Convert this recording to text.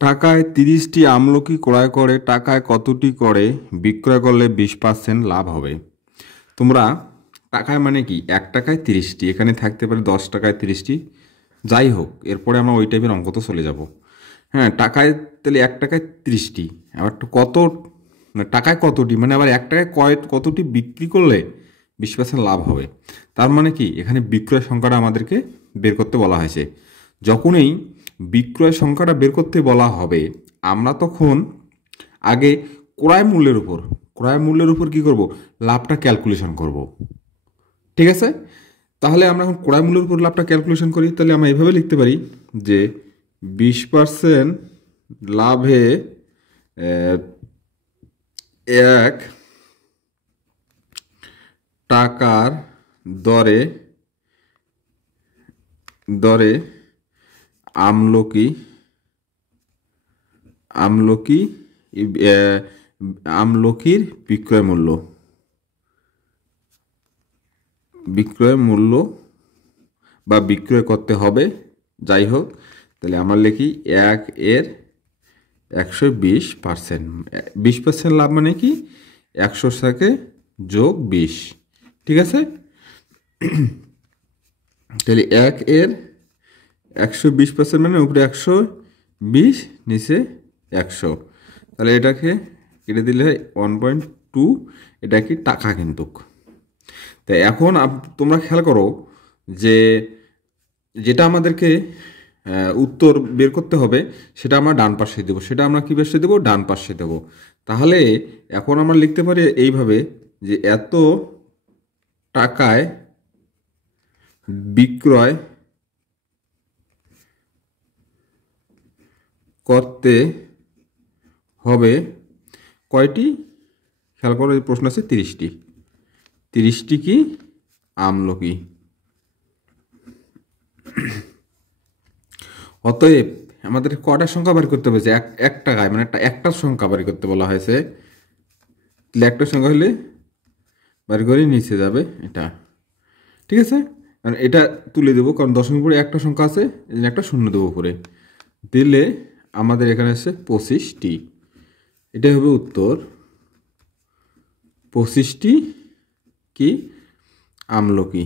টাকায় 30টি আমলকি ক্রয় করে টাকায় কতটি করে বিক্রয় করলে 20% লাভ হবে? তোমরা টাকায় মানে কি 1 টাকায় 30টি, এখানে থাকতে পারে 10 টাকায় 30টি, যাই হোক এরপরে আমরা ওই টাইপের অঙ্ক তো চলে যাব। হ্যাঁ, টাকায় তাহলে 1 টাকায় 30টি, আবার কত মানে টাকায় কতটি, মানে আবার 1 টাকায় কতটি বিক্রি করলে 20% লাভ হবে। তার মানে কি এখানে বিক্রয় সংখ্যাটা আমাদেরকে বের করতে বলা হয়েছে। যখনই বিক্রয় সংখ্যাটা বের করতে বলা হবে, আমরা তখন আগে ক্রয় মূল্যের উপর কী করব, লাভটা ক্যালকুলেশন করব। ঠিক আছে, তাহলে আমরা এখন ক্রয় মূল্যের উপর লাভটা ক্যালকুলেশন করি। তাহলে আমরা এভাবে লিখতে পারি যে 20% লাভে 1 টাকার দরে দরে আমলকি আমলকি আমলকির বিক্রয় মূল্য বা বিক্রয় করতে হবে, যাই হোক। তাহলে আমরা লিখি 1 এর 120%। 20% লাভ মানে কি 100 থেকে যোগ 20। ঠিক আছে, তাহলে 1 এর 120% মানে উপরে 120, নিচে 100। তাহলে এটাকে কেটে দিলে 1.2, এটা কি টাকা কিন্তু। তাই এখন তোমরা খেয়াল করো যে যেটা আমাদেরকে উত্তর বের করতে হবে সেটা আমরা ডান পাশে দেবো, সেটা আমরা কী পাশে দেবো, ডান পাশে দেবো। তাহলে এখন আমরা লিখতে পারি এইভাবে যে এত টাকায় বিক্রয় করতে হবে কয়টি, খেয়াল করো এই প্রশ্ন আছে 30টি। 30টি কি আমলকি। অতএব আমাদের কটার সংখ্যা বের করতে হবে, যে 1 টাকায় মানে একটার সংখ্যা বের করতে বলা হয়েছে। তাহলে একটার সংখ্যা হলে বের করে নিচে যাবে এটা। ঠিক আছে, কারণ এটা তুলে দেবো, কারণ দশমিক পরে একটা সংখ্যা আছে, এই জন্য একটা শূন্য দেবো উপরে দিলে আমাদের এখানে আছে 25টি। এটাই হবে উত্তর, 25টি কি আমলকি।